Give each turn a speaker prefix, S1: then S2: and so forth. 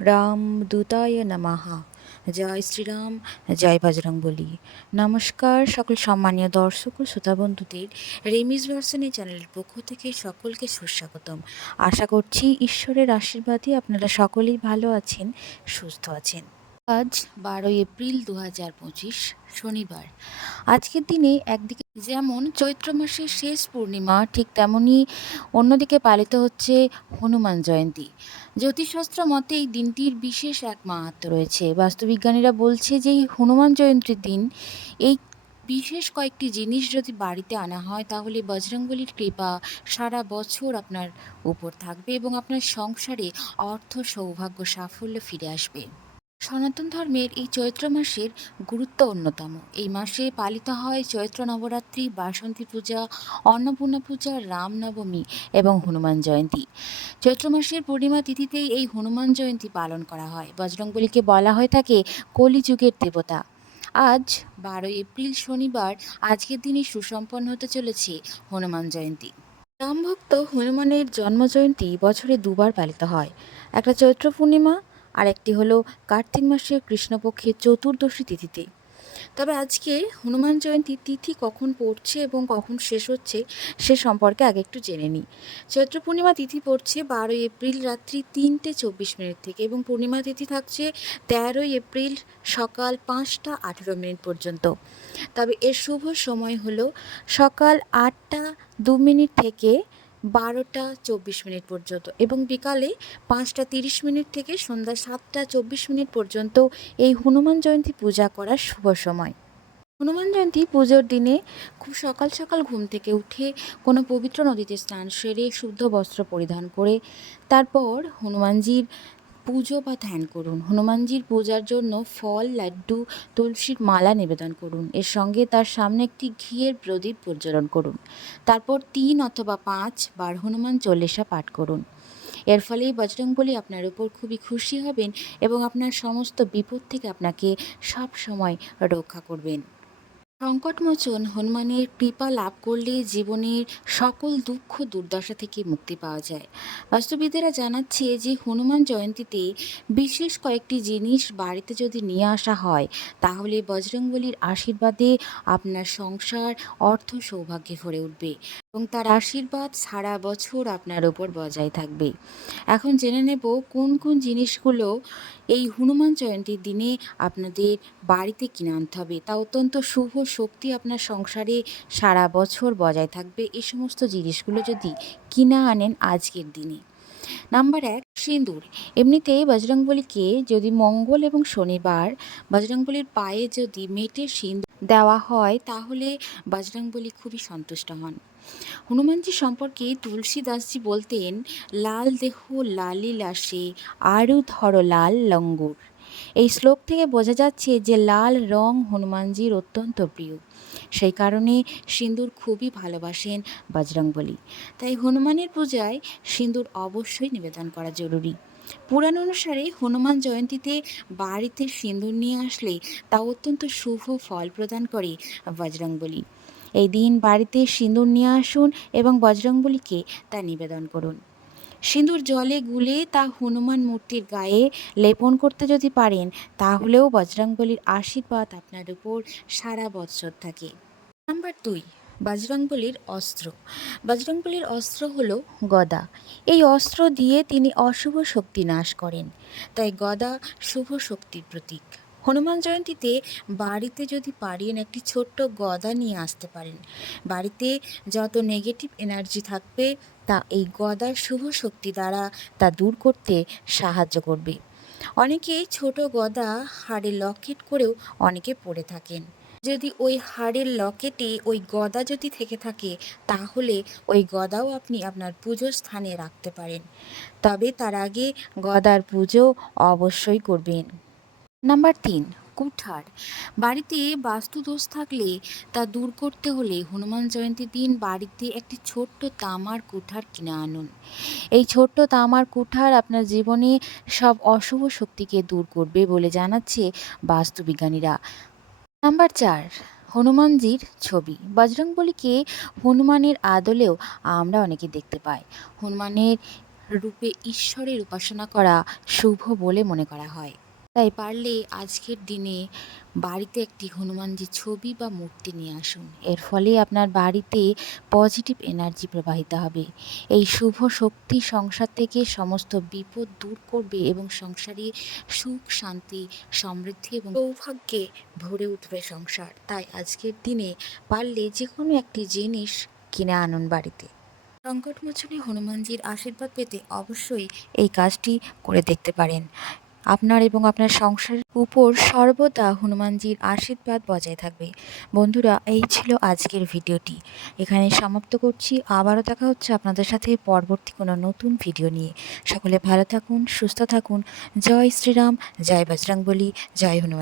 S1: রাম দূতায় নামাহা জয় শ্রীরাম, জয় বাজরং বলি। নমস্কার সকল সম্মানীয় দর্শক ও শ্রোতা বন্ধুদের। রেমিজ ভার্সন এই চ্যানেলের পক্ষ থেকে সকলকে সুস্বাগতম। আশা করছি ঈশ্বরের আশীর্বাদে আপনারা সকলেই ভালো আছেন, সুস্থ আছেন। আজ বারোই এপ্রিল দু হাজার পঁচিশ শনিবার। আজকের দিনে একদিকে যেমন চৈত্র মাসের শেষ পূর্ণিমা, ঠিক তেমনই অন্যদিকে পালিত হচ্ছে হনুমান জয়ন্তী। জ্যোতিষশাস্ত্র মতে এই দিনটির বিশেষ এক মাহাত্ম রয়েছে। বাস্তুবিজ্ঞানীরা বলছে যে হনুমান জয়ন্তীর দিন এই বিশেষ কয়েকটি জিনিস যদি বাড়িতে আনা হয়, তাহলে বজরংবলির কৃপা সারা বছর আপনার উপর থাকবে এবং আপনার সংসারে অর্থ সৌভাগ্য সাফল্য ফিরে আসবে। সনাতন ধর্মের এই চৈত্র মাসের গুরুত্ব অন্যতম। এই মাসে পালিত হয় চৈত্র নবরাত্রি, বাসন্তী পূজা, অন্নপূর্ণা পূজা রামনবমী এবং হনুমান জয়ন্তী। চৈত্র মাসের পূর্ণিমা তিথিতেই এই হনুমান জয়ন্তী পালন করা হয়। বজরংবলীকে বলা হয়ে থাকে কলিযুগের দেবতা। আজ বারোই এপ্রিল শনিবার আজকের দিনে সুসম্পন্ন হতে চলেছে হনুমান জয়ন্তী। রামভক্ত হনুমানের জন্মজয়ন্তী বছরে দুবার পালিত হয়। একটা চৈত্র পূর্ণিমা আর একটি হলো কার্তিক মাসের কৃষ্ণপক্ষের চতুর্দশী তিথিতে। তবে আজকে হনুমান জয়ন্তী তিথি কখন পড়ছে এবং কখন শেষ হচ্ছে সে সম্পর্কে আগে একটু জেনে নিই। চৈত্র পূর্ণিমা তিথি পড়ছে বারোই এপ্রিল রাত্রি তিনটে চব্বিশ মিনিট থেকে এবং পূর্ণিমা তিথি থাকছে তেরোই এপ্রিল সকাল পাঁচটা আঠেরো মিনিট পর্যন্ত। তবে এর শুভ সময় হলো সকাল আটটা দু মিনিট থেকে বারোটা চব্বিশ মিনিট পর্যন্ত এবং বিকালে পাঁচটা তিরিশ মিনিট থেকে সন্ধ্যা সাতটা চব্বিশ মিনিট পর্যন্ত এই হনুমান জয়ন্তী পূজা করার শুভ সময়। হনুমান জয়ন্তী পুজোর দিনে খুব সকাল সকাল ঘুম থেকে উঠে কোনো পবিত্র নদীতে স্নান সেরে শুদ্ধ বস্ত্র পরিধান করে, তারপর হনুমানজির পুজো বা ধ্যান করুন। হনুমানজির পূজার জন্য ফল, লাড্ডু, তুলসীর মালা নিবেদন করুন। এর সঙ্গে তার সামনে একটি ঘিয়ের প্রদীপ প্রজ্বলন করুন। তারপর তিন অথবা পাঁচ বার হনুমান চল্লিশা পাঠ করুন। এর ফলেই বজরংবলী আপনার উপর খুবই খুশি হবেন এবং আপনার সমস্ত বিপদ থেকে আপনাকে সব সময় রক্ষা করবেন। সংকটমোচন হনুমানের কৃপা লাভ করলে জীবনের সকল দুঃখ দুর্দশা থেকে মুক্তি পাওয়া যায়। বাস্তুবিদেরা জানাচ্ছে যে হনুমান জয়ন্তীতে বিশেষ কয়েকটি জিনিস বাড়িতে যদি নিয়ে আসা হয়, তাহলে বজরঙ্গলির আশীর্বাদে আপনার সংসার অর্থ সৌভাগ্যে ভরে উঠবে। এবং তার আশীর্বাদ সারা বছর আপনার ওপর বজায় থাকবে। এখন জেনে নেব কোন কোন জিনিসগুলো এই হনুমান জয়ন্তীর দিনে আপনাদের বাড়িতে কিনে আনতে হবে। তা অত্যন্ত শুভ শক্তি আপনার সংসারে সারা বছর বজায় থাকবে। এই সমস্ত জিনিসগুলো যদি কিনে আনেন আজকের দিনে। নাম্বার এক, সিঁদুর। এমনিতে বজরংবলীকে যদি মঙ্গল এবং শনিবার বজরংবলীর পায়ে যদি মেটে সিঁদুর দেওয়া হয়, তাহলে বজরংবলী খুবই সন্তুষ্ট হন। হনুমানজি সম্পর্কে তুলসীদাসজি বলতেন, লাল দেহ লালি লাসে আরু ধর লাল লঙ্গুর। এই শ্লোক থেকে বোঝা যাচ্ছে যে লাল রং হনুমানজির অত্যন্ত প্রিয়। সেই কারণে সিঁদুর খুবই ভালোবাসেন বজরংবলী। তাই হনুমানের পূজায় সিঁদুর অবশ্যই নিবেদন করা জরুরি। পুরাণ অনুসারে হনুমান জয়ন্তীতে বাড়িতে সিঁদুর নিয়ে আসলে তা অত্যন্ত শুভ ফল প্রদান করে বজরংবলী। এই দিন বাড়িতে সিঁদুর নিয়ে আসুন এবং বজরংবলীকে তা নিবেদন করুন। সিঁদুর জলে গুলে তা হনুমান মূর্তির গায়ে লেপন করতে যদি পারেন, তাহলেও বজরংবলীর আশীর্বাদ আপনার উপর সারা বৎসর থাকে। নাম্বার দুই, বজরংবলীর অস্ত্র। বজরংবলীর অস্ত্র হলো গদা। এই অস্ত্র দিয়ে তিনি অশুভ শক্তি নাশ করেন। তাই গদা শুভ শক্তির প্রতীক। হনুমান জয়ন্তীতে বাড়িতে যদি পারেন একটি ছোট্ট গদা নিয়ে আসতে পারেন, বাড়িতে যত নেগেটিভ এনার্জি থাকবে, তা এই গদার শুভ শক্তি দ্বারা তা দূর করতে সাহায্য করবে। অনেকে ছোট গদা হাড়ে লকেট করেও অনেকে পড়ে থাকেন। যদি ওই হাড়ের লকেটে ওই গদা যদি থেকে থাকে, তাহলে ওই গদাও আপনি আপনার পুজোর স্থানে রাখতে পারেন। তবে তার আগে গদার পুজো অবশ্যই করবেন। নাম্বার তিন, কুঠার। বাড়িতে বাস্তুদোষ থাকলে তা দূর করতে হলে হনুমান জয়ন্তীর দিন বাড়িতে একটি ছোট্ট তামার কুঠার কিনে আনুন। এই ছোট্ট তামার কুঠার আপনার জীবনে সব অশুভ শক্তিকে দূর করবে বলে জানাচ্ছে বাস্তুবিজ্ঞানীরা। নাম্বার চার, হনুমানজির ছবি। বজরংবলীকে হনুমানের আদলেও আমরা অনেকে দেখতে পাই। হনুমানের রূপে ঈশ্বরের উপাসনা করা শুভ বলে মনে করা হয়। তাই পারলে আজকের দিনে বাড়িতে একটি হনুমানজির ছবি বা মূর্তি নিয়ে আসুন। এর ফলে আপনার বাড়িতে পজিটিভ এনার্জি প্রবাহিত হবে। এই শুভ শক্তি সংসার থেকে সমস্ত বিপদ দূর করবে এবং সংসারে সুখ, শান্তি, সমৃদ্ধি এবং সৌভাগ্যে ভরে উঠবে সংসার। তাই আজকের দিনে পারলে যে কোনো একটি জিনিস কিনে আনুন বাড়িতে। সংকটমোচনে হনুমানজির আশীর্বাদ পেতে অবশ্যই এই কাজটি করে দেখতে পারেন। আপনার এবং আপনার সংসারের উপর সর্বদা হনুমানজির আশীর্বাদ বজায় থাকবে। বন্ধুরা, এই ছিল আজকের ভিডিওটি। এখানে সমাপ্ত করছি। আবারও দেখা হচ্ছে আপনাদের সাথে পরবর্তী কোনো নতুন ভিডিও নিয়ে। সকলে ভালো থাকুন, সুস্থ থাকুন। জয় শ্রীরাম, জয় বজরংবলী, জয় হনুমান